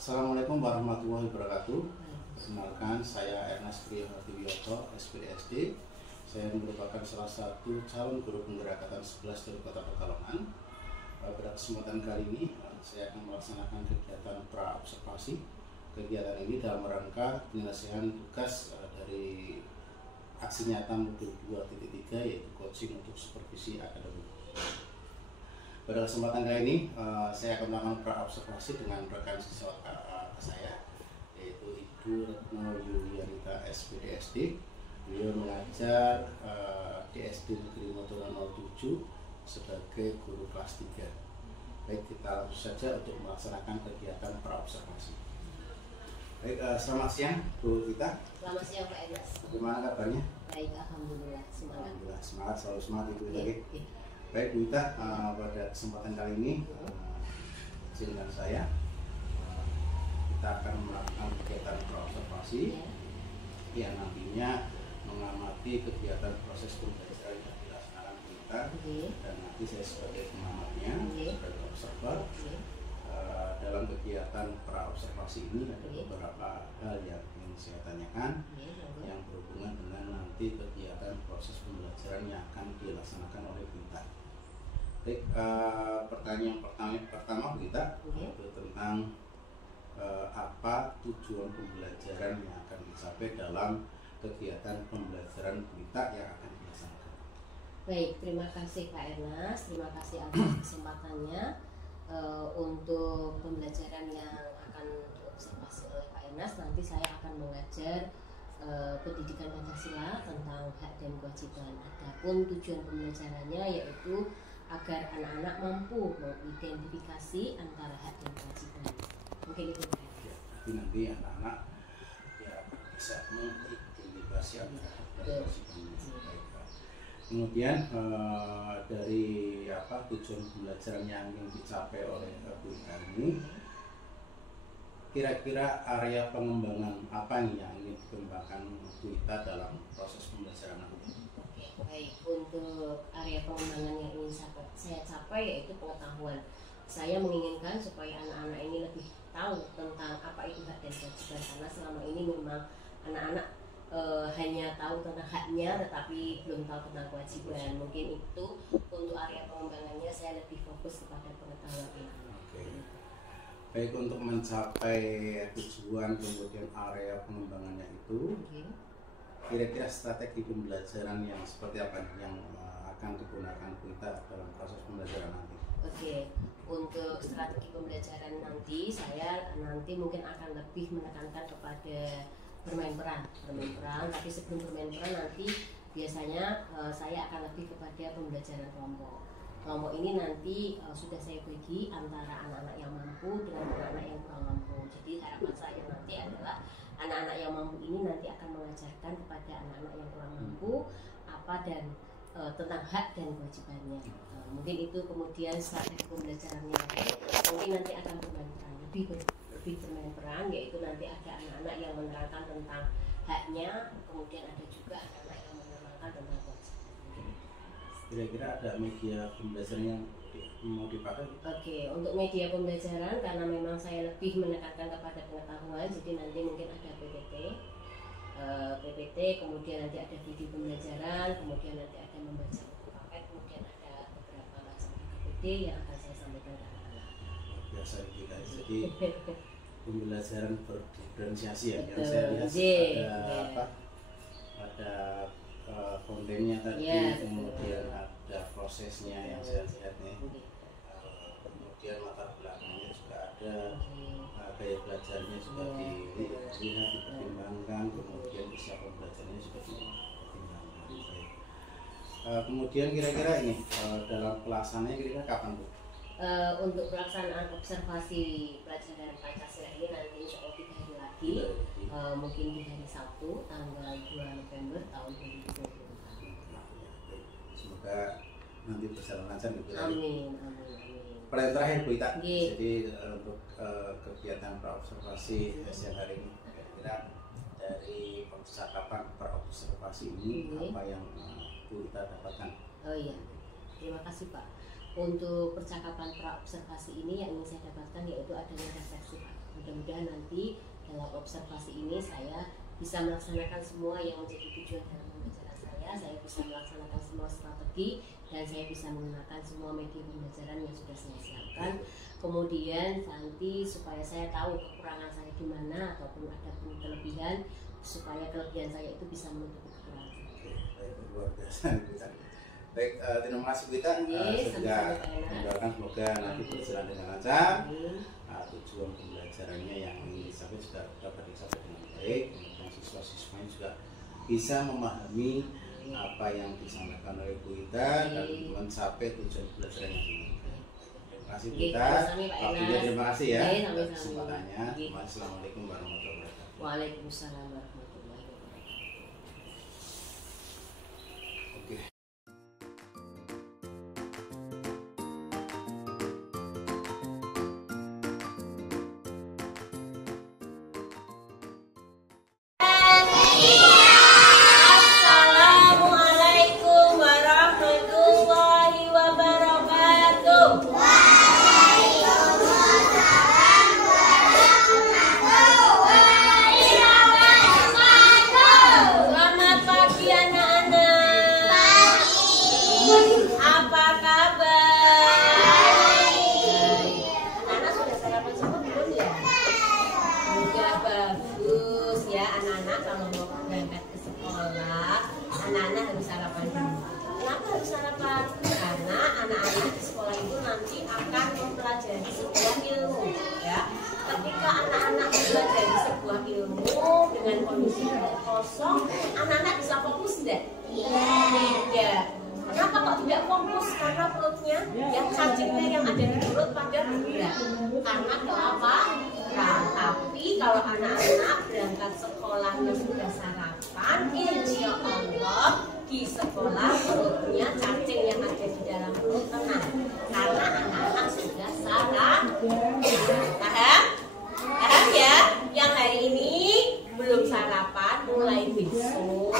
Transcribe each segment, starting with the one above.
Assalamualaikum warahmatullahi wabarakatuh. Perkenalkan, saya Ernest Priyohardiwiyoto, SPDSD. Saya merupakan salah satu calon guru penggerak angkatan 11 dari Kota Pekalongan. Pada kesempatan kali ini, saya akan melaksanakan kegiatan pra-observasi. Kegiatan ini dalam rangka penyelesaian tugas dari aksi nyata modul 2.3, yaitu coaching untuk supervisi akademik. Pada kesempatan kali ini, saya akan melakukan pra-observasi dengan rekan siswa saya, yaitu Ibu Retno Yulianita, SPDSD. Beliau mengajar di SD Negeri Motoran 07 sebagai guru kelas 3. Baik, kita langsung saja untuk melaksanakan kegiatan pra-observasi. Baik, selamat siang Bu Rita. Selamat siang Pak Enas. Bagaimana kabarnya? Baik, alhamdulillah. Semangat. Alhamdulillah, semangat, selalu semangat Ibu Rita. Iya. Baik Bu Rita, pada kesempatan kali ini izinkan saya kita akan melakukan kegiatan pra-observasi yang nantinya mengamati kegiatan proses pembelajaran yang dilaksanakan kita, dan nanti saya sebagai pengamatnya, sebagai observer. Dalam kegiatan pra-observasi ini ada beberapa hal yang ingin saya tanyakan yang berhubungan dengan nanti kegiatan proses pembelajaran yang akan dilaksanakan oleh kita. Baik, pertanyaan pertama kita itu tentang apa tujuan pembelajaran yang akan dicapai dalam kegiatan pembelajaran kita yang akan dilaksanakan. Baik, terima kasih Pak Ernest. Terima kasih atas kesempatannya untuk pembelajaran yang akan diobservasi oleh Pak Ernest. Nanti saya akan mengajar pendidikan Pancasila tentang hak dan kewajiban. Adapun tujuan pembelajarannya yaitu agar anak-anak mampu mengidentifikasi antara hak dan kewajiban. Mungkin itu Pak. Ya, tapi nanti anak-anak ya bisa mengidentifikasi antara hak dan kewajiban. Kemudian dari tujuan pembelajaran yang ingin dicapai oleh Bu ini, kira-kira area pengembangan apa nih yang ingin dikembangkan Bu Ita dalam proses pembelajaran nanti? Oke, baik. Untuk area pengembangan yang ingin saya capai yaitu pengetahuan. Saya menginginkan supaya anak-anak ini lebih tahu tentang apa itu hak dan kewajiban, karena selama ini memang anak-anak hanya tahu tentang haknya tetapi belum tahu tentang kewajiban. Mungkin itu untuk area pengembangannya saya lebih fokus kepada pengetahuan ini. Oke. Baik, untuk mencapai tujuan kemudian area pengembangannya itu, kira-kira strategi pembelajaran yang seperti apa yang akan digunakan kita dalam proses pembelajaran nanti? Oke, untuk strategi pembelajaran nanti saya mungkin akan lebih menekankan kepada bermain peran. Tapi sebelum bermain peran nanti biasanya saya akan lebih kepada pembelajaran kelompok. Kelompok ini nanti sudah saya bagi antara anak-anak yang mampu dengan anak-anak yang kurang mampu. Jadi harapan saya nanti adalah anak-anak yang mampu ini nanti akan mengajarkan kepada anak-anak yang kurang mampu apa dan tentang hak dan kewajibannya. Mungkin itu kemudian strategi pembelajarannya. Mungkin nanti akan bermain peran, lebih bermain peran, yaitu nanti ada anak-anak yang menerangkan tentang haknya, kemudian ada juga anak-anak yang menerangkan tentang kewajiban. Kira-kira ada media pembelajaran yang mau dipakai? Oke, untuk media pembelajaran karena memang saya lebih menekankan kepada pengetahuan, jadi nanti mungkin ada PPT, kemudian nanti ada video pembelajaran, kemudian nanti ada membaca buku paket, kemudian ada beberapa macam PPT yang akan saya sampaikan ke anak-anak. Biasa kita, jadi pembelajaran berdiferensiasi ya. Betul. Yang saya lihat ada kontennya tadi, kemudian ada prosesnya yang saya lihat nih, kemudian latar belakangnya juga ada, gaya belajarnya juga dilihat, dipertimbangkan, kemudian usia pembelajarannya juga dipertimbangkan. Kemudian kira-kira ini dalam pelaksanaannya kira-kira kapan Bu? Untuk pelaksanaan observasi pelajaran Pancasila ini nanti insya Allah 3 hari lagi, mungkin di hari Sabtu tanggal 2 November tahun 2024. Semoga nanti berjalan lancar gitu. Amin. Pertanyaan terakhir Bu Ita, jadi untuk kegiatan pra-observasi siang hari ini, kira-kira dari percakapan pra-observasi ini apa yang Bu Ita dapatkan? Oh iya, terima kasih Pak. Untuk percakapan pra-observasi ini yang ingin saya dapatkan yaitu adanya refleksi Pak. Mudah-mudahan nanti dalam observasi ini saya bisa melaksanakan semua yang menjadi tujuan dalam pembelajaran saya bisa melaksanakan semua strategi, dan saya bisa menggunakan semua media pembelajaran yang sudah saya siapkan. Kemudian nanti supaya saya tahu kekurangan saya di mana ataupun ada pun kelebihan, supaya kelebihan saya itu bisa menutupi kekurangan. Baik, luar biasa. Baik, terima kasih Bu Ita. Sudah mendoakan semoga nanti berjalan dengan lancar. Tujuan pembelajarannya yang ingin dicapai juga dapat dicapai dengan baik. Kemudian siswa-siswanya juga bisa memahami apa yang disampaikan oleh Bu Ita dan mencapai tujuan pembelajaran yang diinginkan. Terima kasih Bu Ita. Waktunya terima kasih ya atas kesempatannya. Assalamualaikum warahmatullahi wabarakatuh. Waalaikumsalam warahmatullahi wabarakatuh. Oke. Anak-anak harus sarapan dulu. Kenapa harus sarapan? Karena anak-anak di sekolah itu nanti akan mempelajari sebuah ilmu, ya. Ketika anak-anak mempelajari sebuah ilmu dengan kondisi perut kosong, anak-anak bisa fokus tidak? Tidak. Kenapa kok tidak fokus? Karena perutnya, yang cacingnya yang ada di perut pada bergerak. Karena kelaparan. Tapi kalau anak-anak berangkat sekolahnya sudah sarapan, insya Allah di sekolah perutnya, cacing yang ada di dalam perut tenang. Karena anak-anak sudah sarapan. Paham? Paham ya? Yang hari ini belum sarapan, mulai besok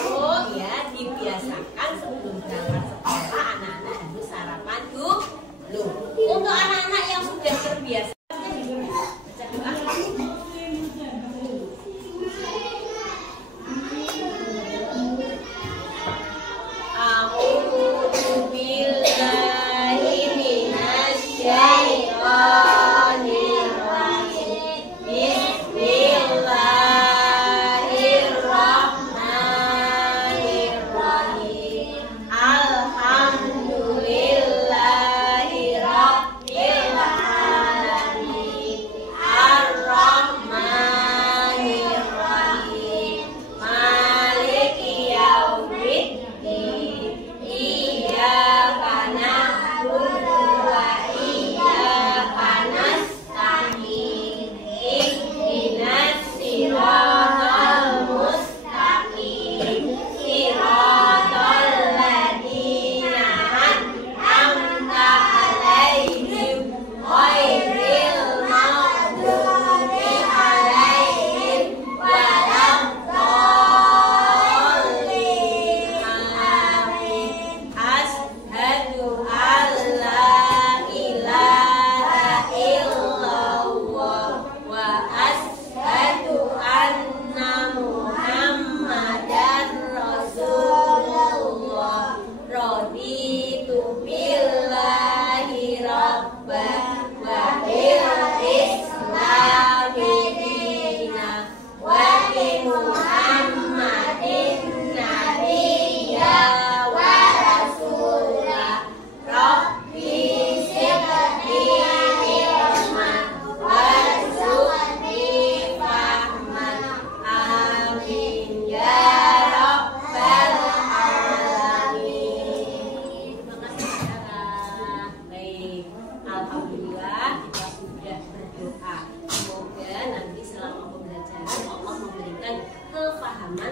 ya dibiasakan sebelum berangkat sekolah anak-anak harus sarapan dulu. Untuk anak-anak yang sudah terbiasa,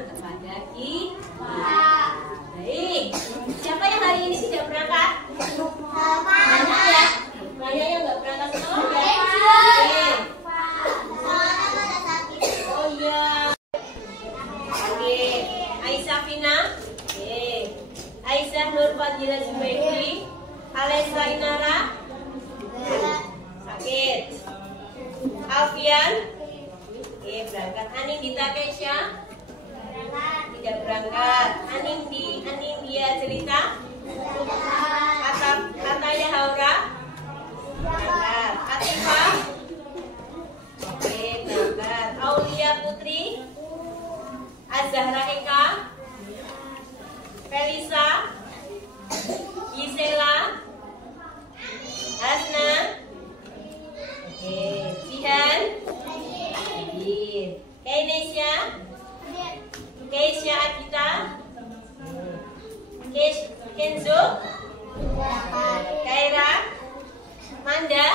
kepada kita. Baik, siapa yang hari ini tidak berangkat? Banyak ya? Banyak yang nggak berangkat sekolah ya? Oh iya. Oke, Aisyah Fina. Oke, Aisyah Nur Fadila Zubairi. Alessa Inara. Sakit. Alfian? Oke, berangkat. Anindita Kesha? Tidak berangkat. Anindya Cerita? Ataya Haura? Berangkat. Atifah? Oke, berangkat. Aulia Putri? Azahra Eka? Felisa? Gisela? Hasna? Oke, Jihan? Hadir. Kainesya? Keisha Akita? Kenzo? Kaira? Manda?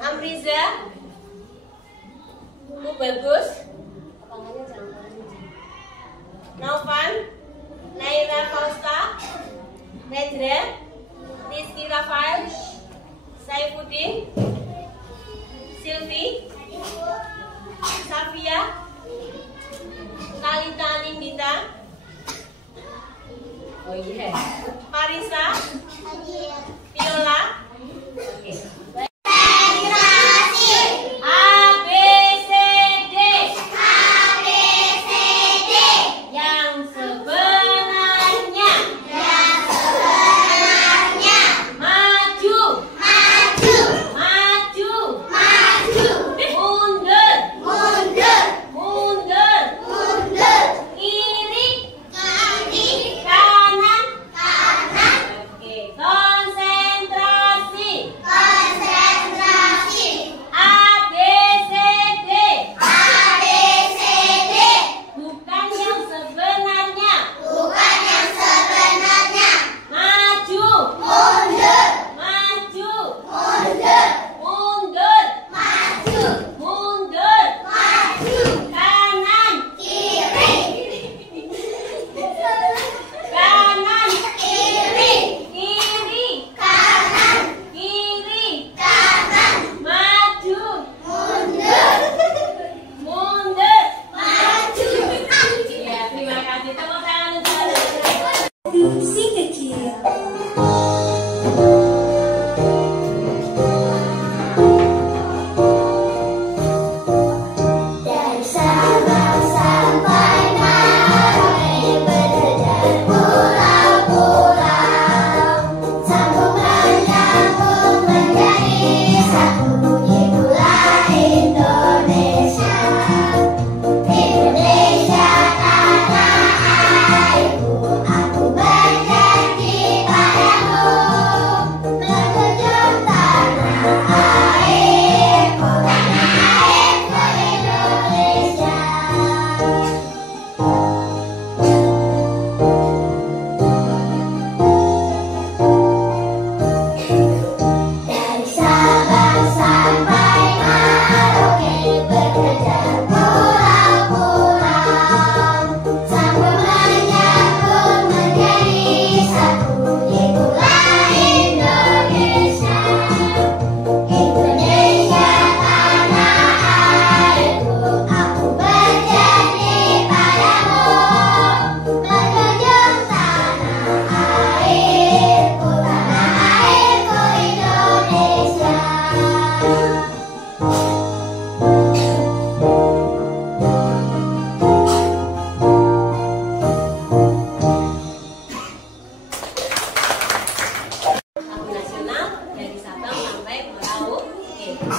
Amriza? Bagus? Novan? Naira Fausta? Nedra? Rizky Rafael? Saifuddin? Silvi? Safia? Kalita Nindita? Oh iya. Parisa? Viola? Oke.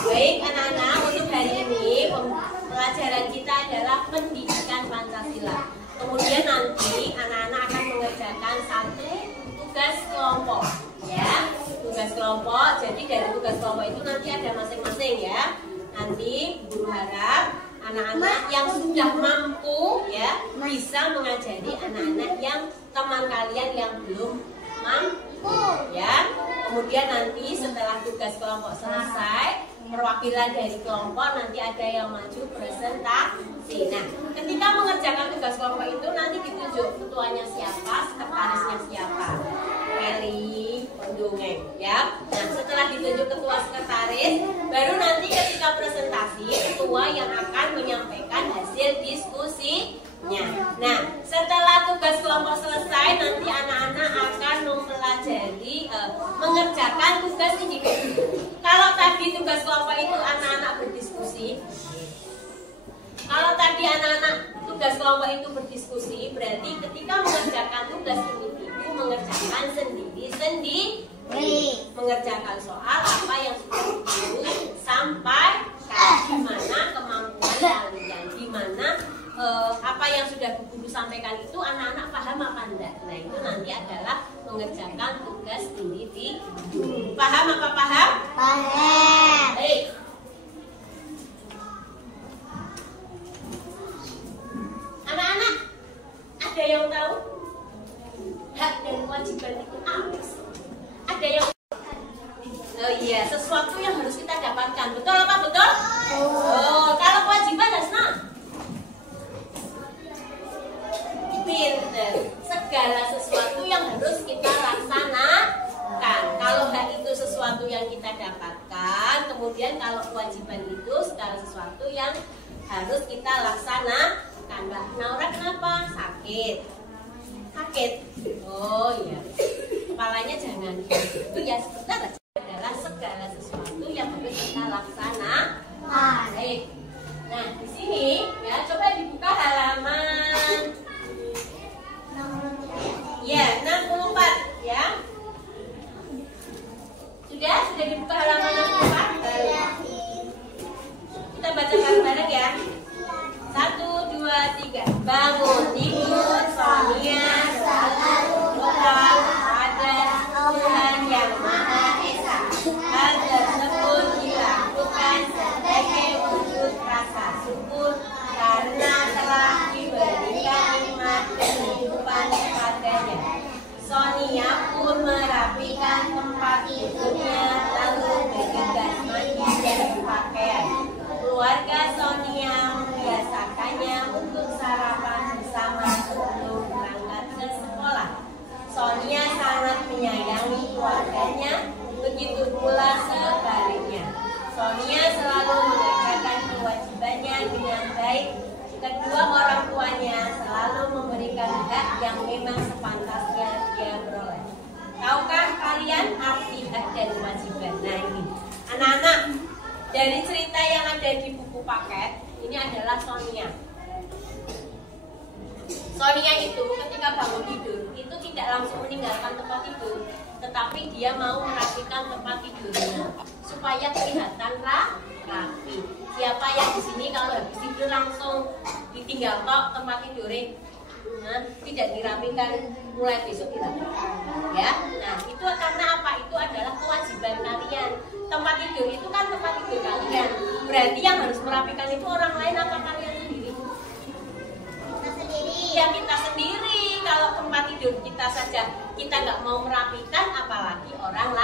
Baik anak-anak, untuk hari ini pelajaran kita adalah pendidikan Pancasila. Kemudian nanti anak-anak akan mengerjakan satu tugas kelompok, ya. Tugas kelompok. Jadi dari tugas kelompok itu nanti ada masing-masing, ya. Nanti guru harap anak-anak yang sudah mampu, ya, bisa mengajari anak-anak yang teman kalian yang belum mampu, ya. Kemudian nanti setelah tugas kelompok selesai, perwakilan dari kelompok nanti ada yang maju presentasi. Nah, ketika mengerjakan tugas kelompok itu nanti ditunjuk ketuanya siapa, sekretarisnya siapa, Meli, pendongeng, ya. Nah, setelah ditunjuk ketua sekretaris, baru nanti ketika presentasi ketua yang akan menyampaikan hasil diskusinya. Nah, setelah tugas kelompok selesai, nanti anak-anak akan mempelajari mengerjakan tugas individu. Kalau tadi tugas kelompok itu anak-anak berdiskusi. Kalau tadi anak-anak tugas kelompok itu berdiskusi, berarti ketika mengerjakan tugas individu mengerjakan sendiri-sendiri, mengerjakan soal apa yang sudah diburu sampai di mana kemampuan kalian, di mana apa yang sudah diburu sampaikan itu anak-anak paham apa enggak. Nah itu nanti adalah mengerjakan tugas individu. Paham apa paham? Paham. Baik. Anak-anak, ada yang tahu hak dan kewajiban itu apa sih? Ada yang oh iya, sesuatu yang harus kita dapatkan. Betul apa betul? Oh, kalau kewajiban Hasna? Pinter. Segala sesuatu yang harus kita laksanakan. Kalau hak itu sesuatu yang kita dapatkan, kemudian kalau kewajiban itu segala sesuatu yang harus kita laksanakan. Mbak Naura kenapa? Sakit. Sakit. Oh iya. Kepalanya jangan. Itu ya sebentar aja. Adalah segala sesuatu yang harus kita laksanakan. Baik. Nah di sini ya coba dibuka halaman. Ya 64 ya. Sudah dibuka halaman 64. Kita baca bareng-bareng ya. 1, 2, 3. Bangun tidur Sonia selalu berdoa pada Tuhan yang Maha Esa. Hal tersebut dilakukan sebagai wujud rasa syukur karena telah diberikan nikmat kehidupan kepadanya. Sonia pun merapikan tempat tidurnya lalu bergegas mandi dan berpakaian. Keluarga Sonia membiasakannya untuk sarapan bersama sebelum berangkat ke sekolah. Sonia sangat menyayangi keluarganya, begitu pula sebaliknya. Sonia selalu mengerjakan kewajibannya dengan baik. Kedua orang tuanya selalu memberikan hak yang memang sepantasnya dia beroleh. Tahukah kalian arti hak dan kewajiban? Nah ini, anak-anak, dari cerita yang ada di buku paket, ini adalah Sonia. Sonia itu ketika bangun tidur, itu tidak langsung meninggalkan tempat tidur, tetapi dia mau merapikan tempat tidurnya supaya kelihatan rapi. Siapa yang di sini kalau habis tidur langsung ditinggal kok tempat tidurnya? Nah, tidak dirapikan, mulai besok dirapikan ya. Nah itu karena apa? Itu adalah kewajiban kalian. Tempat tidur itu kan tempat tidur kalian. Berarti yang harus merapikan itu orang lain apa kalian sendiri? Kita sendiri. Ya kita sendiri. Kalau tempat tidur kita saja kita nggak mau merapikan, apalagi orang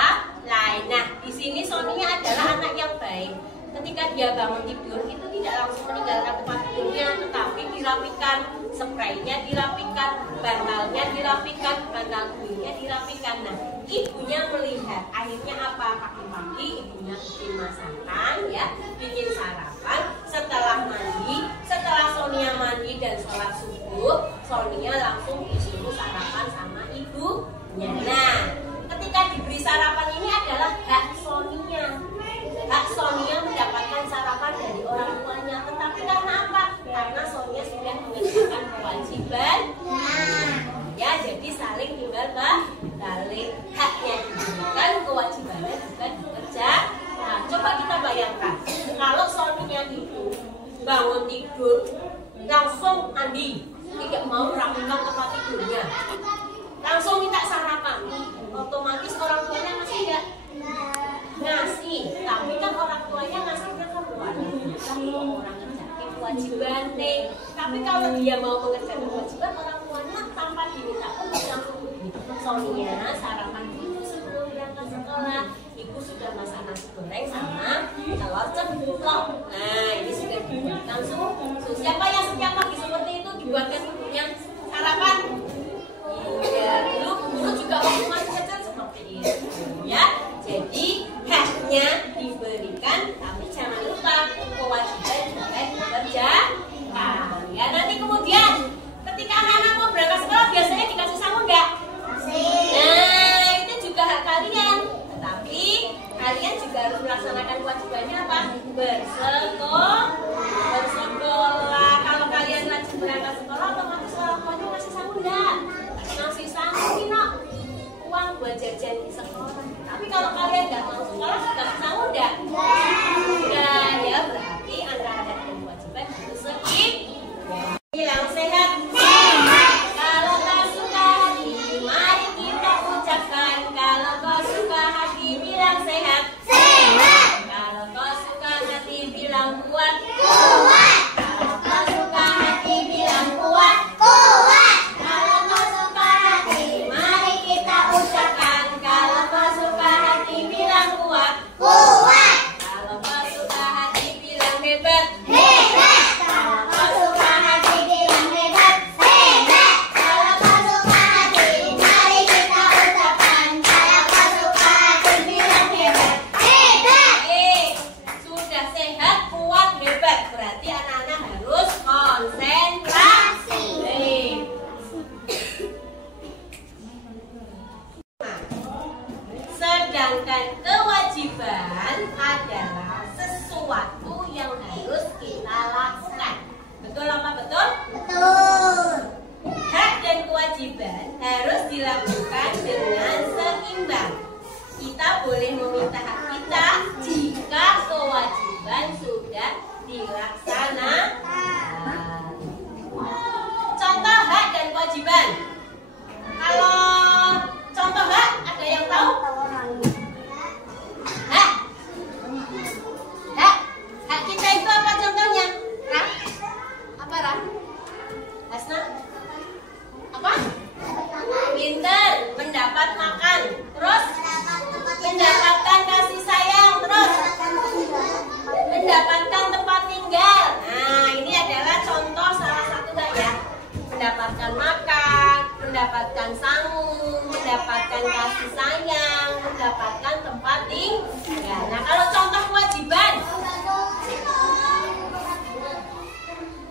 lain. Nah di sini Sonia adalah anak yang baik. Ketika dia bangun tidur itu tidak langsung meninggalkan tempat tidurnya, tetapi dirapikan, spraynya dirapikan, bantalnya dirapikan, bantal kuingnya dirapikan. Nah ibunya melihat, akhirnya apa? Pagi-pagi ibunya bikin masakan ya, bikin sarapan. Setelah Sonia mandi dan sholat subuh, Sonia langsung disuruh sarapan sama ibunya. Nah ketika diberi sarapan ini adalah hak Sonia. Hak Sonia mendapatkan sarapan dari orang tuanya, tetapi karena apa? Karena Sonia sudah mengerjakan kewajiban. Ya, jadi saling timbal balik. Haknya diberikan, kewajibannya juga dikerjakan. Nah, coba kita bayangkan, kalau Sonia itu bangun tidur langsung mandi, tidak mau merapikan tempat tidurnya, langsung minta sarapan, otomatis orang tuanya masih enggak ngasih, tapi kan orang tuanya ngasihnya kan kalau orang ngerjain kewajiban nih. Tapi kalau dia mau mengerjakan kewajiban, orang tuanya tanpa diminta pun langsung Sonia sarapan dulu sebelum berangkat sekolah. Ibu sudah masak nasi goreng sama telur ceplok. Nah ini sudah dibuatkan siapa yang setiap pagi seperti itu dibuatkan ibunya sarapan? Iya, dulu juga waktu masih kecil seperti itu ya. Jadi haknya diberikan, tapi jangan lupa kewajiban juga dikerjakan. Ya nanti kemudian ketika anak-anak mau berangkat sekolah biasanya dikasih sangu enggak? Nah itu juga hak kalian, tetapi kalian juga harus melaksanakan dan kewajiban adalah sesuatu yang harus kita lakukan. Betul apa betul? Betul. Hak dan kewajiban harus dilakukan dengan seimbang. Kita boleh meminta hak kita jika kewajiban sudah dilaksanakan. Contoh hak dan kewajiban. Kalau contoh hak ada yang tahu? Hak. Hak kita itu apa contohnya? Ra? Apa Ra? Hasna? Apa? Pinter, mendapat makan. Terus mendapatkan kasih sayang. Terus mendapatkan tempat tinggal. Nah, ini adalah contoh salah satu hak ya. Mendapatkan makan, mendapatkan sanggung, mendapatkan kasih sayang, mendapatkan tempat tinggal. Nah, kalau contoh kewajiban,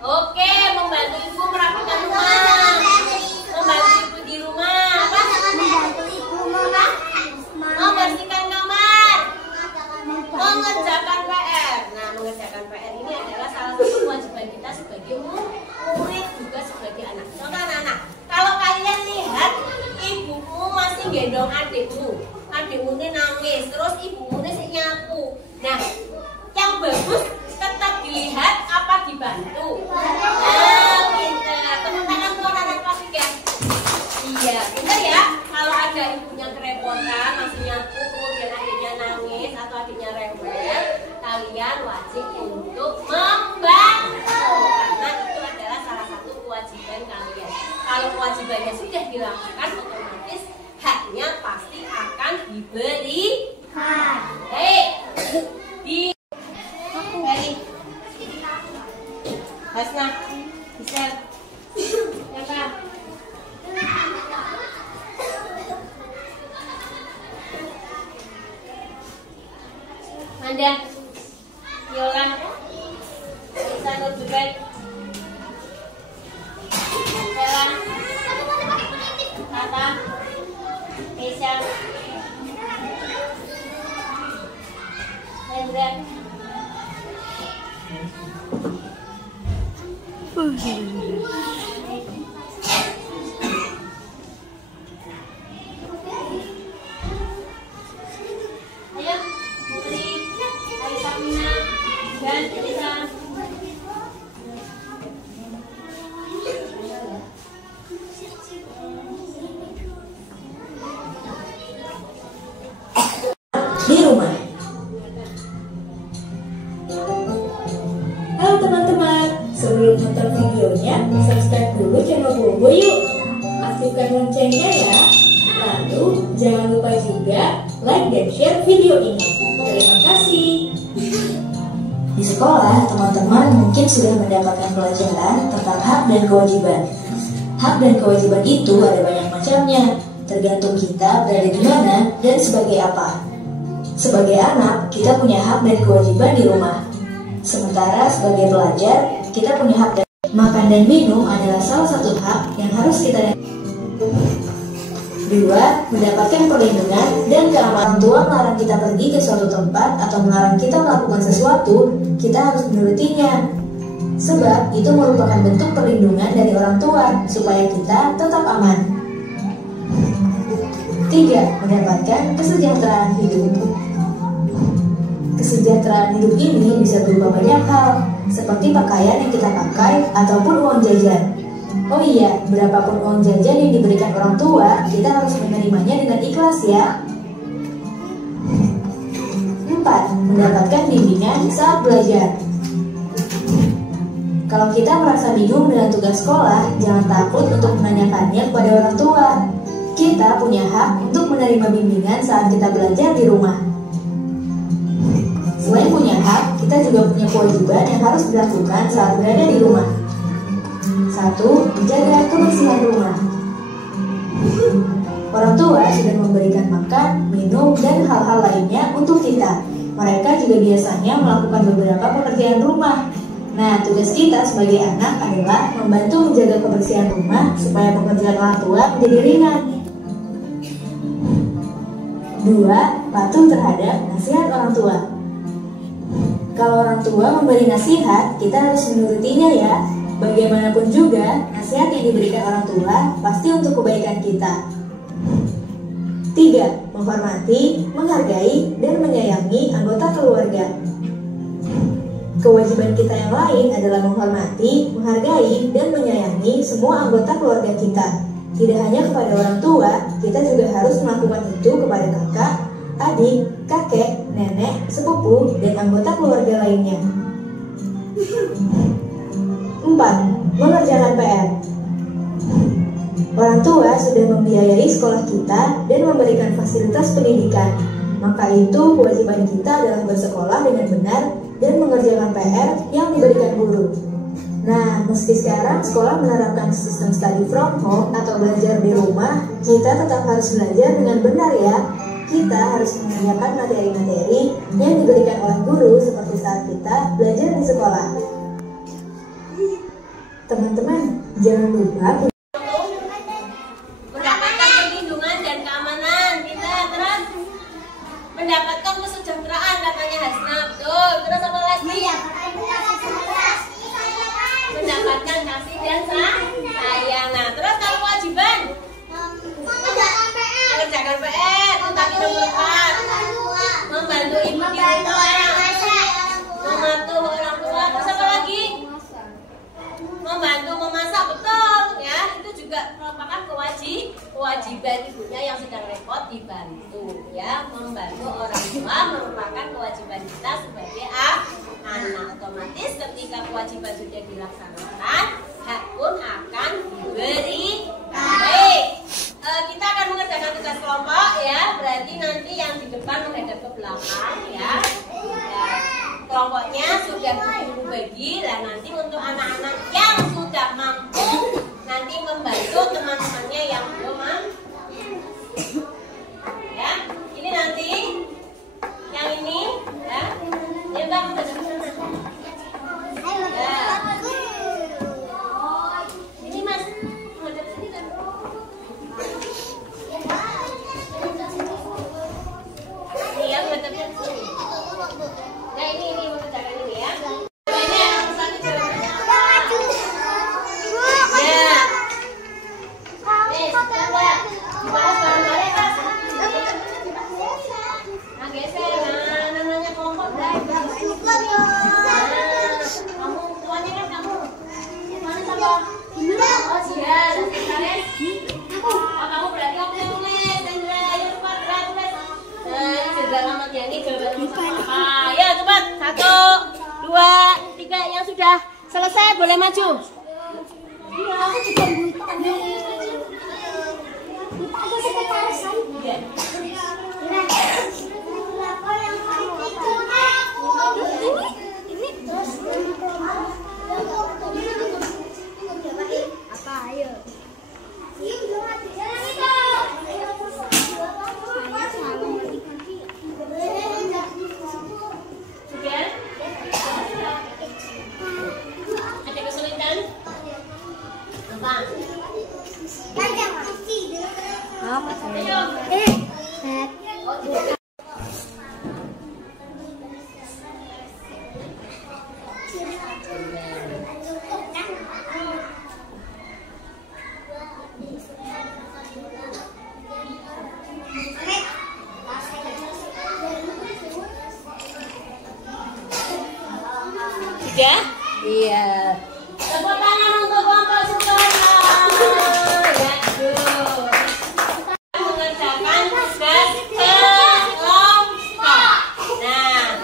oke, membantu ibu merapikan rumah, membantu ibu di rumah, apa? Membantu ibu Membersihkan kamar, mengerjakan PR. Nah, mengerjakan PR ini adalah salah satu kewajiban kita sebagai murid juga sebagai anak. Contoh anak-anak, kalau kalian lihat ibumu masih gendong adikmu ini nangis, terus ibumu ini nyapu. Nah, yang bagus tetap dilihat apa dibantu. Nah, pintar. Tepuk tangan buat anak kelas 3. Iya, benar ya. Kalau ada ibunya kerepotan, masih nyapu, kemudian adiknya nangis atau adiknya rewel, kalian wajib untuk membantu karena itu adalah salah satu kewajiban kalian. Kalau kewajibannya sudah dilakukan, otomatis haknya pasti akan diberikan. Hei, Heri, Hasna, bisa, siapa? Manda, Yola, Isa Nurjuben, Bella, Tata, Nisha, Hendra. Ayo, Putri, Aisyah Mina, dan Elisa. Di rumah. Halo teman-teman, sebelum nonton videonya, subscribe dulu channel Bobo yuk. Aktifkan loncengnya ya. Lalu jangan lupa juga like dan share video ini. Terima kasih. Di sekolah, teman-teman mungkin sudah mendapatkan pelajaran tentang hak dan kewajiban. Hak dan kewajiban itu ada banyak macamnya, tergantung kita berada di mana dan sebagai apa. Sebagai anak, kita punya hak dan kewajiban di rumah. Sementara sebagai pelajar, kita punya hak dan makan dan minum adalah salah satu hak yang harus kita. 2. Mendapatkan perlindungan dan keamanan. Orang tua melarang kita pergi ke suatu tempat atau melarang kita melakukan sesuatu, kita harus menurutinya. Sebab itu merupakan bentuk perlindungan dari orang tua supaya kita tetap aman. 3. Mendapatkan kesejahteraan hidup. Kesejahteraan hidup ini bisa berupa banyak hal, seperti pakaian yang kita pakai ataupun uang jajan. Oh iya, berapapun uang jajan yang diberikan orang tua, kita harus menerimanya dengan ikhlas ya. 4. Mendapatkan bimbingan saat belajar. Kalau kita merasa bingung dengan tugas sekolah, jangan takut untuk menanyakannya kepada orang tua. Kita punya hak untuk menerima bimbingan saat kita belajar di rumah. Selain punya hak, kita juga punya kewajiban yang harus dilakukan saat berada di rumah. 1. Menjaga kebersihan rumah. Orang tua sudah memberikan makan, minum, dan hal-hal lainnya untuk kita. Mereka juga biasanya melakukan beberapa pekerjaan rumah. Nah, tugas kita sebagai anak adalah membantu menjaga kebersihan rumah supaya pekerjaan orang tua menjadi ringan. 2. Patuh terhadap nasihat orang tua. Kalau orang tua memberi nasihat, kita harus menurutinya ya. Bagaimanapun juga, nasihat yang diberikan orang tua pasti untuk kebaikan kita. 3. Menghormati, menghargai, dan menyayangi anggota keluarga. Kewajiban kita yang lain adalah menghormati, menghargai, dan menyayangi semua anggota keluarga kita. Tidak hanya kepada orang tua, kita juga harus melakukan itu kepada kakak, adik, kakek, nenek, sepupu, dan anggota keluarga lainnya. 4. Mengerjakan PR. Orang tua sudah membiayai sekolah kita dan memberikan fasilitas pendidikan. Maka itu kewajiban kita adalah bersekolah dengan benar dan mengerjakan PR yang diberikan guru. Nah, meski sekarang sekolah menerapkan sistem study from home atau belajar di rumah, kita tetap harus belajar dengan benar ya. Kita harus mengerjakan materi-materi yang diberikan oleh guru seperti saat kita belajar di sekolah. Teman-teman, jangan lupa mendapatkan perlindungan dan keamanan kita, terus mendapatkan kesejahteraan katanya Hasna, betul. Terus apa lagi? Mendapatkan kasih dan sayang. Nah, terus kalau kewajiban mengerjakan PR, tetapi nomor 4 membantu ibu di rumah, mematuhi orang tua. Terus apa lagi? Membantu memasak, betul ya. Itu juga merupakan kewajiban ibunya yang sedang repot dibantu ya. Membantu orang tua merupakan kewajiban kita sebagai anak. Otomatis ketika kewajiban sudah dilaksanakan, hak pun akan diberi. Baik, kita akan mengerjakan tugas kelompok ya. Berarti nanti yang di depan menghadap ke belakang ya. Kelompoknya sudah guru bagi. Dan nanti untuk anak-anak yang sudah mampu nanti membantu teman-temannya yang belum mampu. Ya, ini nanti yang ini ya. Ya, Mbak, udah ke sana. Ya. Ini Mas, menghadap sini kan. Ini ya, menghadapnya ke sini. Nah, ini mengerjakan ini ya. Ini yang satu jalan. Ya. Nih, coba dibahas bareng-bareng, Mas. Nah, geser. Nah, namanya kelompok belajar. Kamu tuanya kan kamu. Mana sama? Oh, siap. Oh, kamu berarti kamu yang tulis. Sandra, ayo cepat tulis. Nah, ini Sandra sama Tiani jawaban apa? Ya, cepat. 1, 2, 3. Yang sudah selesai boleh maju. Aku juga buta. Aku sekretaris. Iya. Apa ayo? Sudah? Ada kesulitan? Apa? Ayo. Sudah? Iya. Tepuk tangan untuk kelompok Sukarno. Ya, tuh. Mengerjakan tugas kelompok. Nah,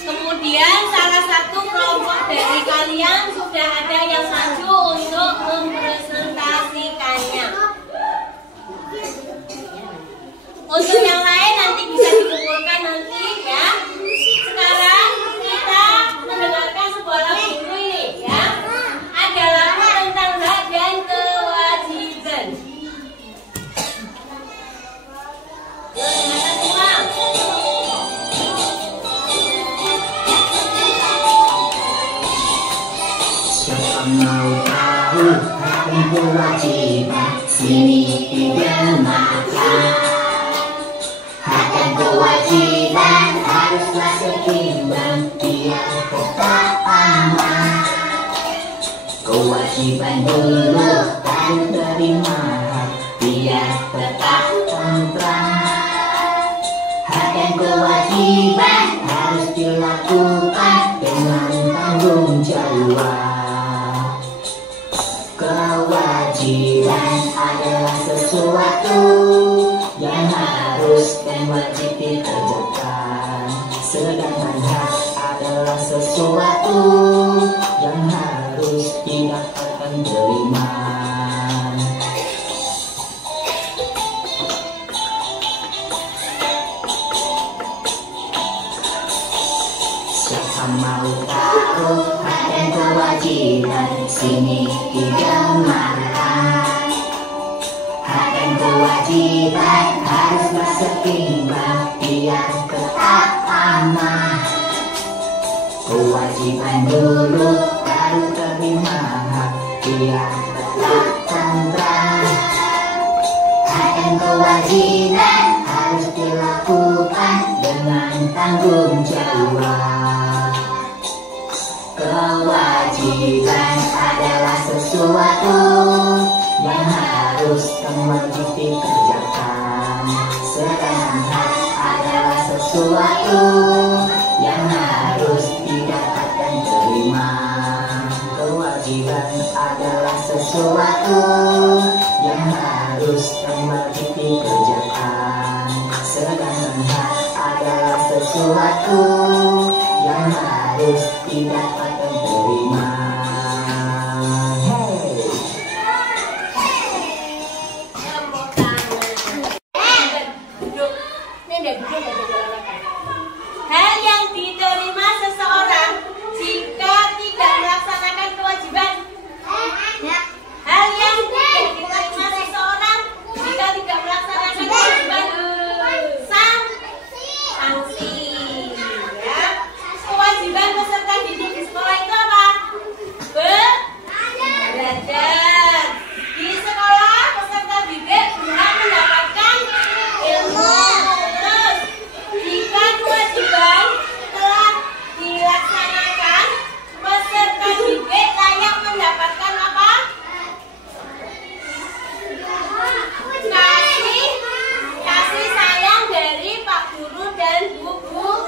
kemudian salah satu kelompok dari kalian sudah ada yang maju untuk mempresentasikannya. Untuk yang lain nanti bisa dikumpulkan nanti ya. Sekarang kita mendengarkan sebuah lagu dulu ini ya. Ada lagu tentang hak dan kewajiban. Dengarkan semua. Siapa mau tahu hak dan kewajiban? Sini tidak makan. kewajiban dulu baru terima hak, biar tetap tentram. Hak dan kewajiban harus dilakukan dengan tanggung jawab. Kewajiban adalah sesuatu yang harus dan wajib dikerjakan, sedangkan hak adalah sesuatu yang harus didapatkan terima. Siapa mau tahu hak dan kewajiban, sini didengarkan. Hak dan kewajiban harus berseimbang biar tetap aman. Kewajiban dulu baru terima hak, biar tetap tentram. Hak dan kewajiban harus dilakukan dengan tanggung jawab. Kewajiban adalah sesuatu yang harus dan wajib dikerjakan, sedangkan hak adalah sesuatu yang harus didapatkan terima. Kewajiban adalah sesuatu yang harus dan wajib dikerjakan, sedangkan hak adalah sesuatu yang harus didapatkan terima. Hal yang diterima seseorang jika tidak melaksanakan kewajiban. Hal yang tidak diterima seseorang jika tidak melaksanakan kewajiban. Sanksi. Ya. Kewajiban peserta didik di sekolah itu apa? Belajar. Di sekolah peserta didik berhak mendapatkan ilmu. Terus, jika kewajiban telah dilaksanakan, peserta didik layak mendapatkan apa? Kasih sayang dari Pak Guru dan Bu Guru.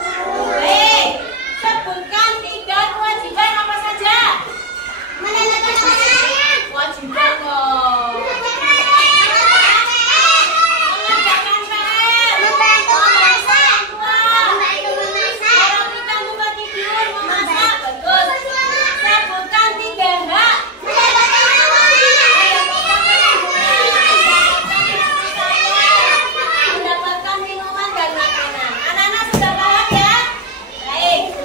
Sebutkan 3 kewajiban apa saja? Menandakan kasih sayang. Kewajiban kok. Mengerjakan PR. Membantu memasak. Merapikan tempat tidur, memasak. Betul. Sebutkan 3 hak. Mendapatkan minuman dan makanan. Anak-anak sudah paham ya? Baik.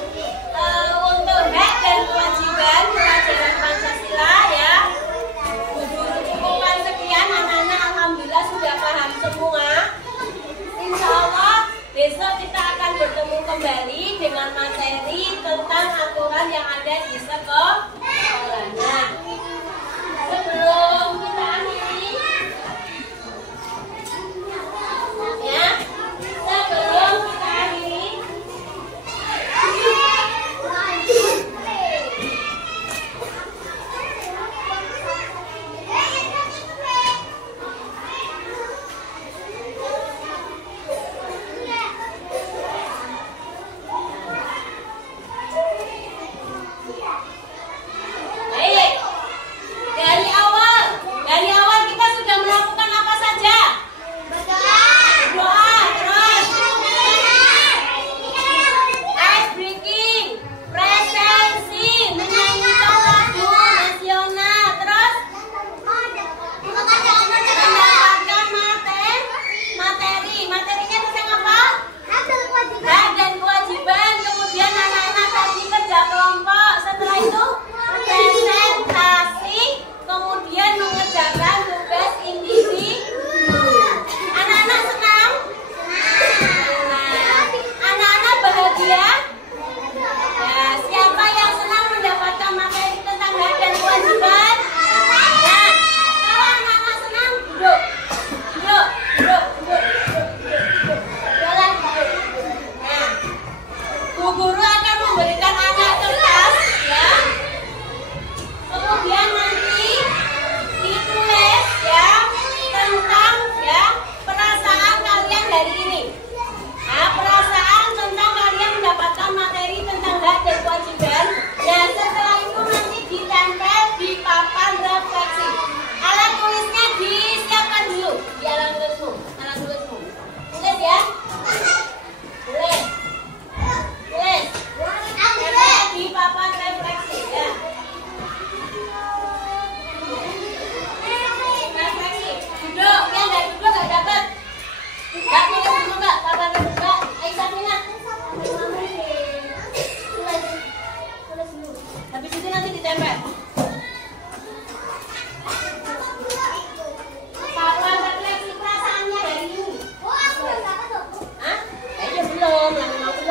Untuk hak dan kewajiban pelajaran Pancasila ya, Bu Guru cukupkan sekian. Anak-anak alhamdulillah sudah paham semua. Insya Allah besok kita akan bertemu kembali dengan materi tentang aturan yang ada di sekolah. Nah, sebelum kita akhiri ya, sebelum kita akhiri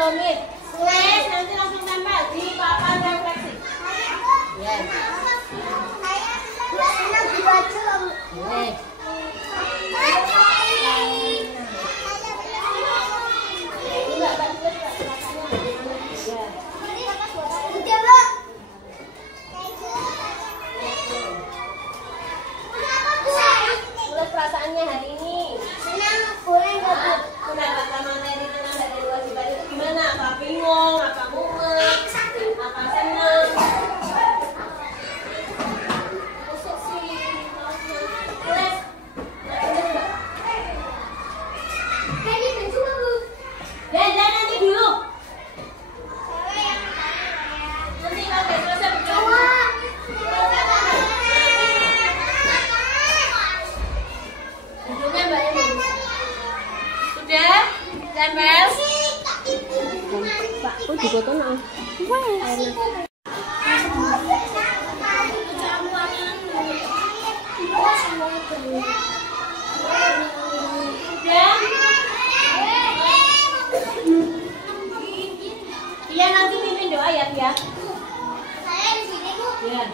rumit. Tulis nanti langsung tempel di papan refleksi. Ya. Boleh. Tulis perasaannya hari ini. Pendapatan materi tentang dari kewajiban itu gimana? Apa bingung? Apa mumet? Apa senang? Tulis. Dan nanti dulu. Nanti kalau udah selesai berdoa. Duduknya Mbak Emi. Sudah? Tempel? Pak, kok difoto nah? Sudah? Iya nanti pimpin doa ya, Pia. Ya.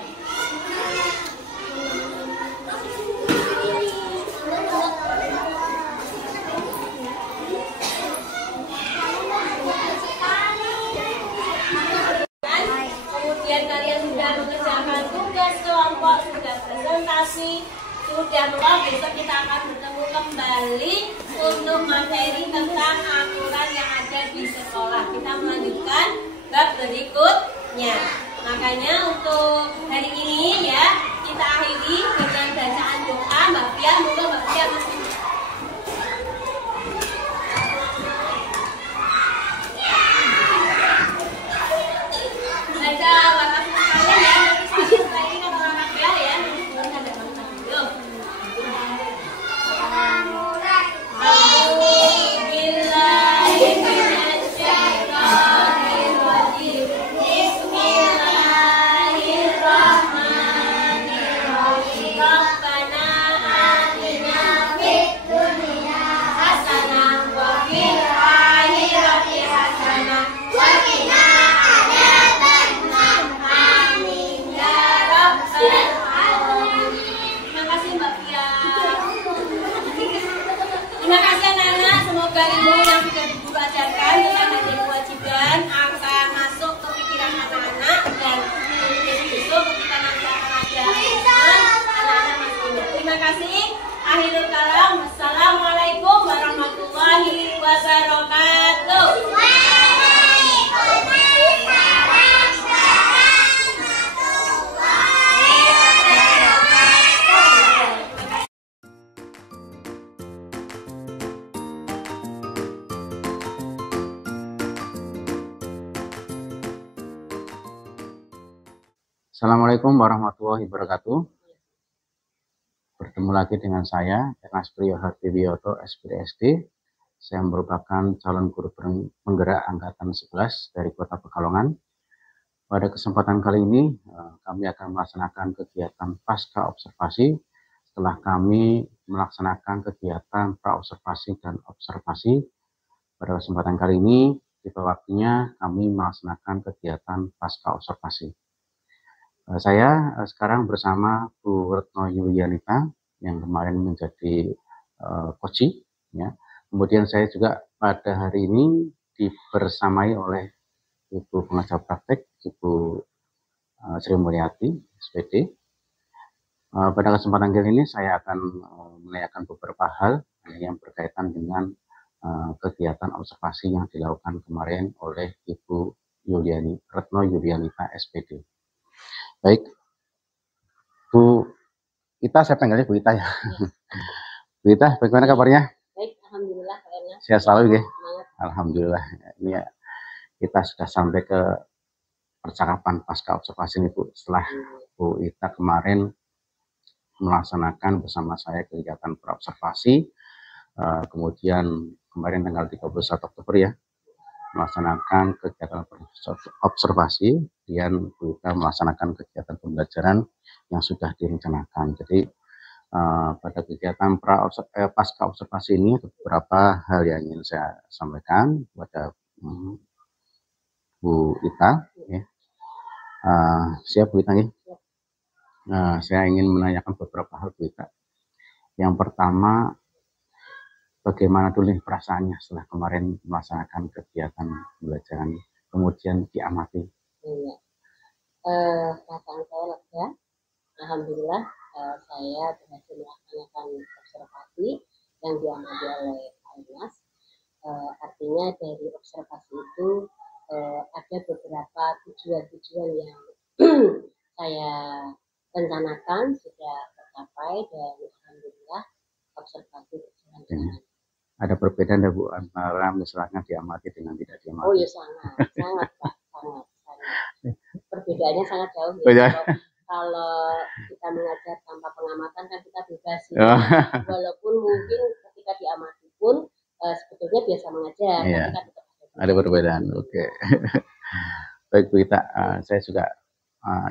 Kemudian kalian sudah mengerjakan tugas kelompok, sudah presentasi, sudah besok kita akan bertemu kembali untuk materi tentang aturan yang ada di sekolah. Kita melanjutkan bab berikutnya. Makanya untuk hari ini ya kita akhiri dengan bacaan doa. Mbak Pia, moga Mbak Pia masih baca warna sekalian ya. Nanti setelah ini kata Mbak Pia ya. Ada bangsa dulu. Terima kasih Mbak Pia. Terima kasih anak-anak. Semoga ilmu yang sudah Ibu ajarkan tentang dari kewajiban akan masuk ke pikiran anak-anak dan besok ketika nanti akan ada anak-anak masih ingat. Terima kasih. Akhirul kalam. Wassalamualaikum warahmatullahi wabarakatuh. Assalamualaikum warahmatullahi wabarakatuh. Bertemu lagi dengan saya, Ernest Priyo Hardiwiyoto, SPDSD. Saya merupakan calon guru penggerak angkatan 11 dari Kota Pekalongan. Pada kesempatan kali ini, kami akan melaksanakan kegiatan pasca observasi setelah kami melaksanakan kegiatan pra-observasi dan observasi. Pada kesempatan kali ini, tiba waktunya kami melaksanakan kegiatan pasca observasi. Saya sekarang bersama Bu Retno Yulianita yang kemarin menjadi koci, ya. Kemudian saya juga pada hari ini dibersamai oleh Ibu Pengajar Praktek, Ibu Sri Mulyati, SPD. Pada kesempatan kali ini saya akan menanyakan beberapa hal yang berkaitan dengan kegiatan observasi yang dilakukan kemarin oleh Ibu Retno Yulianita, SPD. Baik, Bu Ita, saya panggilnya Bu Ita ya. Bu Ita, bagaimana kabarnya? Baik, alhamdulillah kayaknya. Sehat selalu ya. Semangat. Alhamdulillah. Ini ya, kita sudah sampai ke percakapan pasca observasi ini Bu. Setelah Bu Ita kemarin melaksanakan bersama saya kegiatan praobservasi, kemudian kemarin tanggal 31 Oktober ya, melaksanakan kegiatan observasi dan kita melaksanakan kegiatan pembelajaran yang sudah direncanakan. Jadi pada kegiatan pasca observasi ini ada beberapa hal yang ingin saya sampaikan kepada Bu Ita. Ya. Siap Bu Ita ya? Saya ingin menanyakan beberapa hal Bu Ita. Yang pertama, bagaimana dulu nih perasaannya setelah kemarin melaksanakan kegiatan pembelajaran, kemudian diamati? Iya. Perasaan saya lega. Alhamdulillah saya berhasil melaksanakan observasi yang diamati oleh Anas. Artinya dari observasi itu ada beberapa tujuan-tujuan yang saya rencanakan sudah tercapai dan alhamdulillah observasi berjalan dengan. Ada perbedaan ya Bu antara misalnya diamati dengan tidak diamati? Oh ya sangat Pak, sangat. Perbedaannya sangat jauh ya. Kalau kita mengajar tanpa pengamatan kan kita bebas ya. Walaupun mungkin ketika diamati pun sebetulnya biasa mengajar, tapi kan tetap ada perbedaan. Oke. Baik Bu Ita, saya juga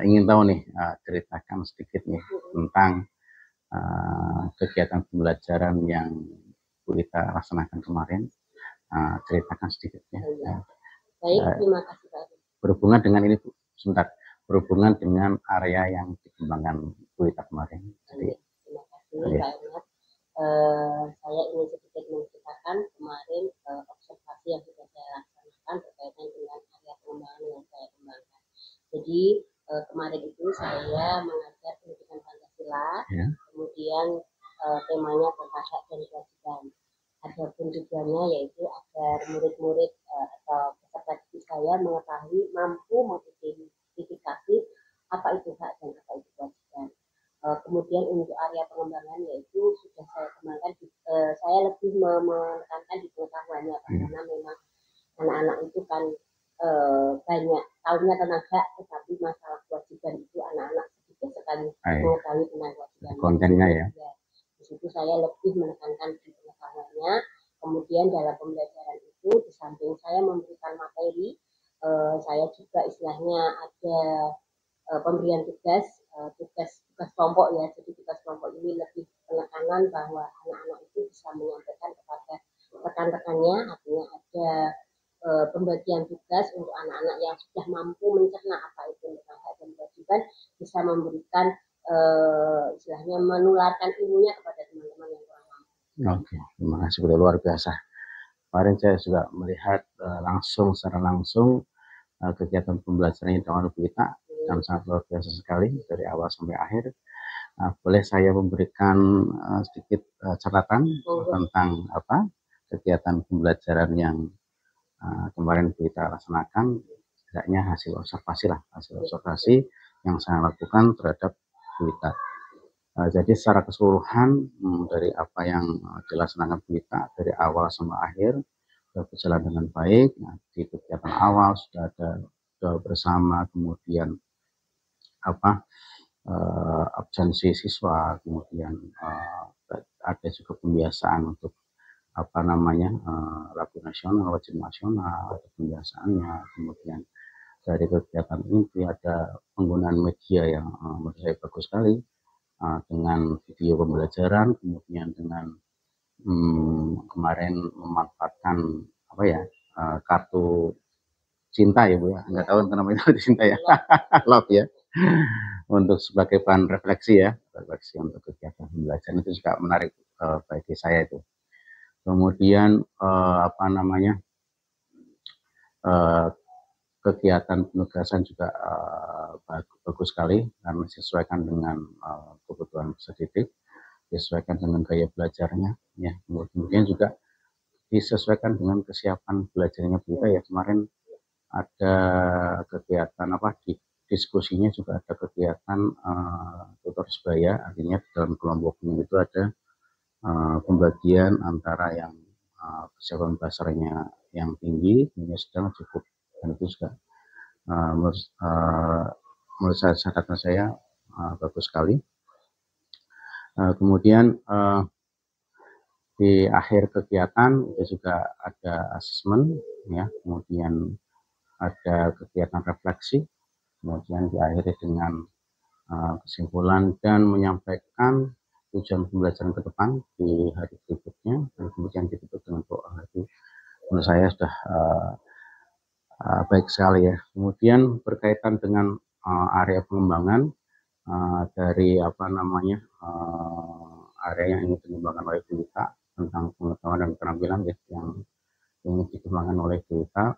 ingin tahu nih, ceritakan sedikit nih tentang kegiatan pembelajaran yang Bu Ita laksanakan kemarin. Ceritakan sedikit ya. Baik, terima kasih Pak. Berhubungan dengan ini Bu, sebentar. Berhubungan dengan area yang dikembangkan Bu Ita kemarin. Jadi, terima kasih Pak Ernest. Saya ingin sedikit menceritakan kemarin observasi yang sudah saya laksanakan berkaitan dengan area pengembangan yang saya kembangkan. Jadi kemarin itu saya mengajar pendidikan Pancasila, kemudian temanya tentang hak dan kewajiban. Ada pun tujuannya yaitu agar murid-murid atau peserta didik saya mengetahui mampu mengidentifikasi apa itu hak dan apa itu kewajiban. Kemudian untuk area pengembangan yaitu sudah saya kembangkan, saya lebih menekankan di pengetahuannya karena memang anak-anak itu kan banyak tahunya tentang hak, tetapi masalah kewajiban itu anak-anak sedikit sekali mengetahui tentang kewajiban. Kontennya ya. Di situ saya lebih menekankan di pengetahuannya. Kemudian dalam pembelajaran itu di samping saya memberikan materi, saya juga istilahnya ada pemberian tugas kelompok ya. Jadi tugas kelompok ini lebih penekanan bahwa anak-anak itu bisa menyampaikan kepada rekan-rekannya, artinya ada pembagian tugas untuk anak-anak yang sudah mampu mencerna apa itu tentang hak dan kewajiban, bisa memberikan istilahnya menularkan ilmunya kepada teman-teman yang kurang mampu. Oke, terima kasih, sudah luar biasa. Kemarin saya juga melihat secara langsung kegiatan pembelajaran yang dilakukan Bu Ita dan sangat luar biasa sekali dari awal sampai akhir. Boleh saya memberikan sedikit catatan tentang kegiatan pembelajaran yang kemarin Bu Ita laksanakan, setidaknya hasil observasi yang saya lakukan terhadap Bu Ita. Jadi secara keseluruhan dari apa yang dilaksanakan Bu Ita dari awal sampai akhir sudah berjalan dengan baik. Di kegiatan awal sudah ada doa bersama, kemudian absensi siswa, kemudian ada juga pembiasaan untuk lagu nasional, wajib nasional, ada pembiasaannya. Kemudian dari kegiatan ini ada penggunaan media yang menurut saya bagus sekali, dengan video pembelajaran, kemudian dengan kemarin memanfaatkan kartu cinta ya Bu ya, nggak tahu kenapa itu cinta ya, love ya, untuk sebagai bahan refleksi untuk kegiatan pembelajaran. Itu juga menarik bagi saya itu. Kemudian kegiatan penugasan juga bagus sekali karena disesuaikan dengan kebutuhan peserta didik, disesuaikan dengan gaya belajarnya ya. Kemudian juga disesuaikan dengan kesiapan belajarnya Bu Ita ya. Kemarin ada kegiatan diskusinya juga ada kegiatan tutor sebaya, artinya dalam kelompok ini itu ada pembagian antara yang kesiapan bahasanya yang tinggi, yang sedang, cukup, dan itu juga menurut saya catatan saya bagus sekali. Kemudian di akhir kegiatan itu juga ada asesmen ya, kemudian ada kegiatan refleksi, kemudian diakhiri dengan kesimpulan dan menyampaikan tujuan pembelajaran ke depan di hari berikutnya, dan kemudian ditutup dengan doa. Itu menurut saya sudah Baik sekali ya. Kemudian berkaitan dengan area pengembangan dari area yang ingin dikembangkan oleh Bu Wita tentang pengetahuan dan keterampilan ya, yang ingin dikembangkan oleh Bu Wita,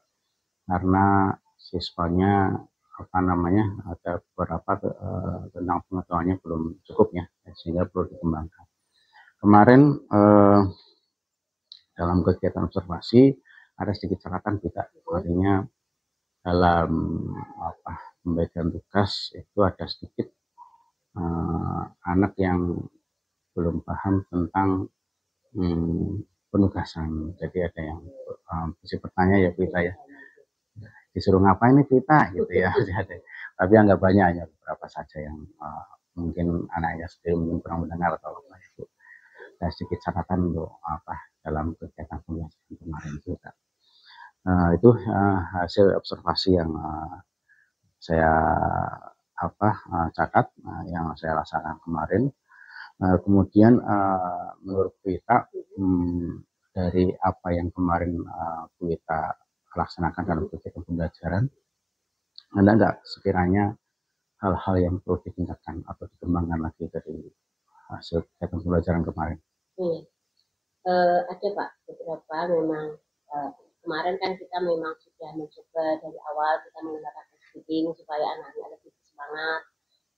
karena siswanya ada beberapa tentang pengetahuannya belum cukup ya, sehingga perlu dikembangkan. Kemarin dalam kegiatan observasi ada sedikit catatan kita, artinya dalam pembagian tugas itu ada sedikit anak yang belum paham tentang penugasan. Jadi ada yang mesti bertanya ya kita ya, disuruh ngapain nih kita gitu ya. Tapi nggak banyak, hanya beberapa saja yang mungkin anaknya sendiri mungkin kurang mendengar atau apa itu. Ada sedikit catatan untuk dalam kegiatan pembelajaran kemarin juga. Itu hasil observasi yang saya catat, yang saya rasakan kemarin. Kemudian menurut Bu Wita, dari apa yang kemarin Bu Wita laksanakan dalam kegiatan pembelajaran, ada nggak sekiranya hal-hal yang perlu ditingkatkan atau dikembangkan lagi dari hasil kegiatan pembelajaran kemarin? Ada Pak, beberapa memang kemarin kan kita memang sudah mencoba dari awal kita menggunakan speaking supaya anak-anak lebih semangat.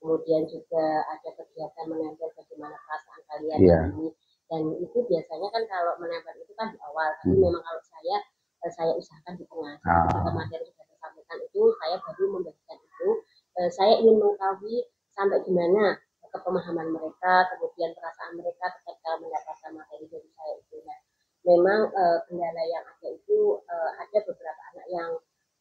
Kemudian juga ada kegiatan menempel bagaimana perasaan kalian ini, dan itu biasanya kan kalau menempel itu kan di awal, tapi memang kalau saya usahakan di tengah. Ketika materi sudah disampaikan itu, saya baru membagikan itu. Saya ingin mengetahui sampai di mana kepemahaman mereka, kemudian perasaan mereka ketika mendapatkan materi dari saya itu. Nah, memang kendala yang ada itu ada beberapa anak yang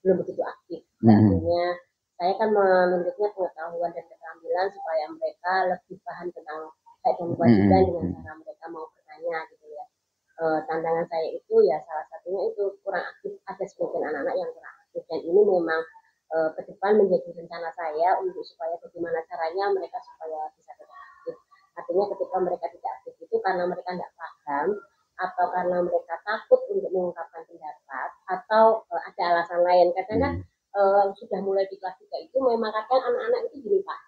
belum begitu aktif. Artinya saya kan menuntutnya pengetahuan dan keterampilan supaya mereka lebih paham tentang hak dan kewajiban dengan cara mereka mau bertanya gitu ya. Tantangan saya itu ya salah satunya itu kurang aktif, ada sebagian anak-anak yang kurang aktif, dan ini memang ke depan menjadi rencana saya untuk supaya bagaimana caranya mereka supaya bisa tetap aktif. Artinya ketika mereka tidak aktif itu karena mereka tidak paham, atau karena mereka takut untuk mengungkapkan pendapat, atau ada alasan lain. Kadang kan sudah mulai di kelas 3 itu memang kadang anak-anak itu gini Pak,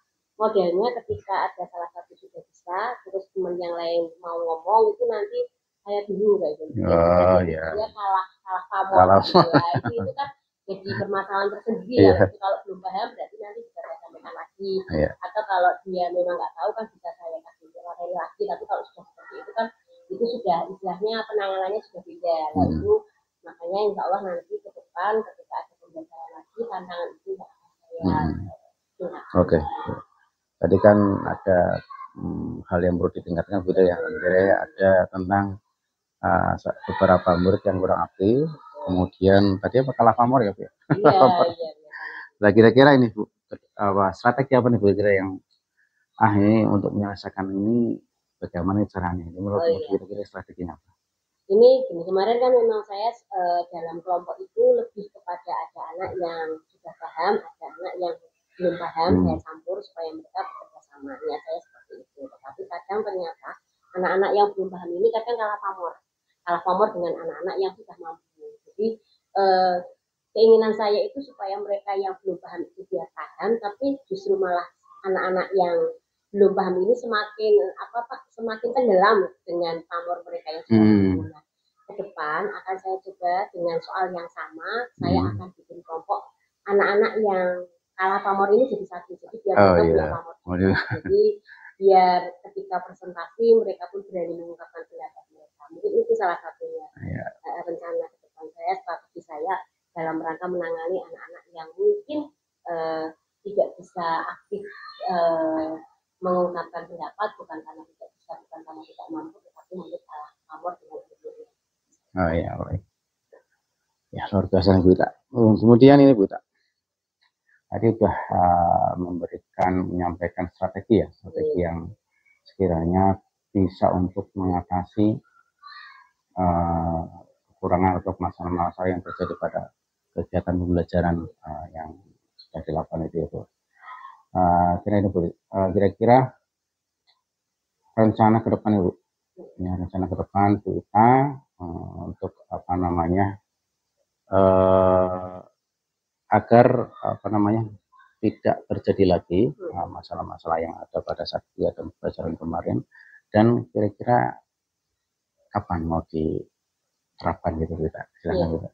modelnya ketika ada salah satu sudah bisa, terus teman yang lain mau ngomong itu nanti saya dulu kayak gitu. Dia kalah pamor gitu ya. Itu kan jadi permasalahan tersendiri ya. Kalau belum paham berarti nanti bisa saya sampaikan lagi. Atau kalau dia memang nggak tahu kan bisa saya kasih materi lagi. Tapi kalau sudah seperti itu kan itu sudah istilahnya penanganannya sudah beda. Nah itu makanya insya Allah nanti ke depan ketika ada pembelajaran lagi tantangan itu akan saya Oke. Tadi kan ada hal yang perlu ditingkatkan gitu ya. Ada tentang beberapa murid yang kurang aktif, kemudian tadi apa kalah pamor ya Bu? Iya. Nah kira-kira ini Bu, strategi apa nih Bu kira yang ini untuk menyelesaikan ini bagaimana caranya? Ini menurut kira-kira strateginya apa? Ini kemarin kan memang saya dalam kelompok itu lebih kepada ada anak yang sudah paham, ada anak yang belum paham, saya campur supaya mereka bekerja sama. Ya saya seperti itu. Tetapi kadang ternyata anak-anak yang belum paham ini kadang kalah pamor dengan anak-anak yang sudah mampu. Jadi keinginan saya itu supaya mereka yang belum paham itu biar paham, tapi justru malah anak-anak yang belum paham ini semakin tenggelam dengan pamor mereka yang sudah mampu. Nah, ke depan akan saya coba dengan soal yang sama, saya akan bikin kelompok anak-anak yang kalah pamor ini jadi satu, jadi biar punya pamor. Jadi biar ketika presentasi mereka pun berani mengungkapkan pendapat mereka. Mungkin itu salah satunya rencana ke depan saya, strategi saya dalam rangka menangani anak-anak yang mungkin tidak bisa aktif mengungkapkan pendapat, bukan karena tidak bisa, bukan karena tidak mampu, tetapi mungkin kalah pamor dengan ilmunya. Baik. Ya luar biasa Bu Wita. Kemudian ini Bu Wita, tadi sudah menyampaikan strategi yang sekiranya bisa untuk mengatasi kekurangan atau masalah-masalah yang terjadi pada kegiatan pembelajaran yang sudah dilakukan itu ya Bu. Kira-kira rencana ke depan Bu, rencana ke depan kita untuk agar apa namanya tidak terjadi lagi masalah-masalah yang ada pada saat kegiatan pembelajaran kemarin, dan kira-kira kapan mau diterapkan gitu kita? Silakan kita.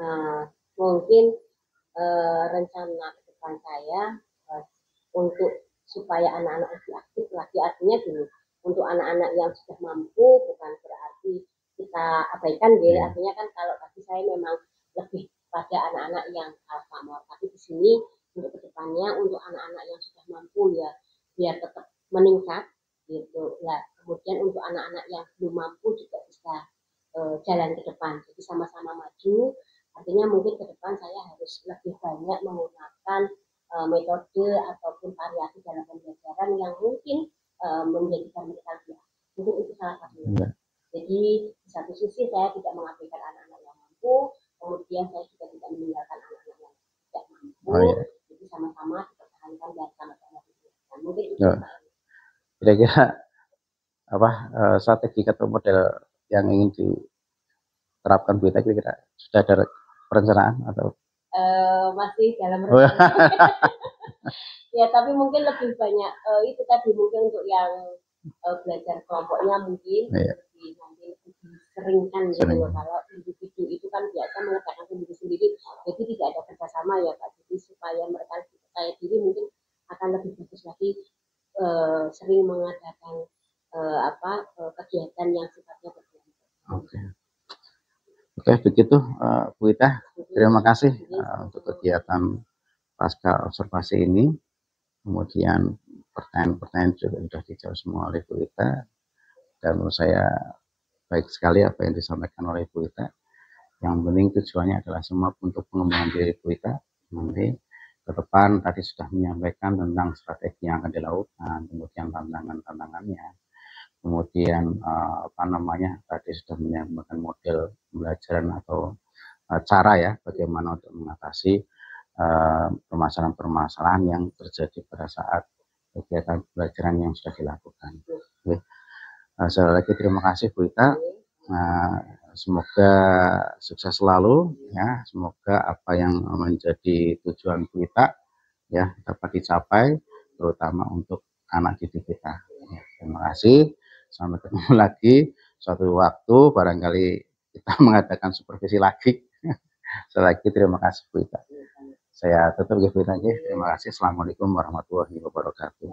Nah, mungkin rencana ke depan saya untuk supaya anak-anak lebih aktif lagi, artinya gini, untuk anak-anak yang sudah mampu bukan berarti kita abaikan ya, artinya kan kalau tadi saya memang lebih pada anak-anak yang alfamor, tapi di sini untuk kedepannya untuk anak-anak yang sudah mampu ya biar tetap meningkat gitu lah. Kemudian untuk anak-anak yang belum mampu juga bisa jalan ke depan, jadi sama-sama maju. Artinya mungkin ke depan saya harus lebih banyak menggunakan metode ataupun variasi dalam pembelajaran yang mungkin menjadikan mereka lebih aktif. Mungkin itu salah satunya. Jadi di satu sisi saya tidak mengabaikan anak-anak yang mampu, kemudian saya juga tidak meninggalkan anak-anak yang tidak mampu. Jadi sama-sama dipertahankan dan sama-sama dipertahankan. Mungkin itu. Kira-kira apa strategi atau model yang ingin diterapkan Bu Ita, kira-kira sudah ada perencanaan atau masih dalam rencana? Ya, tapi mungkin lebih banyak itu tadi mungkin untuk yang belajar kelompoknya mungkin lebih nanti lebih sering kan gitu loh. Kalau individu itu kan biasa mengerjakan sendiri-sendiri, jadi tidak ada kerjasama ya Pak. Jadi supaya mereka percaya diri mungkin akan lebih bagus lagi sering mengadakan kegiatan yang sifatnya berkelompok. Oke, begitu Bu Ita. Terima kasih untuk kegiatan pasca observasi ini. Kemudian pertanyaan-pertanyaan juga sudah dijawab semua oleh Bu Ita. Dan menurut saya baik sekali apa yang disampaikan oleh Bu Ita. Yang penting tujuannya adalah semua untuk pengembangan diri Bu Ita. Nanti ke depan tadi sudah menyampaikan tentang strategi yang akan dilakukan, kemudian tantangan-tantangannya. Kemudian apa namanya tadi sudah menyampaikan model pembelajaran atau cara ya bagaimana untuk mengatasi permasalahan-permasalahan yang terjadi pada saat kegiatan pembelajaran yang sudah dilakukan. Sekali lagi terima kasih Bu Ita. Semoga sukses selalu ya. Semoga apa yang menjadi tujuan Bu Ita ya dapat dicapai, terutama untuk anak didik kita. Ya, terima kasih. Sampai ketemu lagi suatu waktu, barangkali kita mengadakan supervisi lagi. Sekali lagi terima kasih Bu Ita. Saya tutup Bu Ita. Terima kasih. Assalamualaikum warahmatullahi wabarakatuh.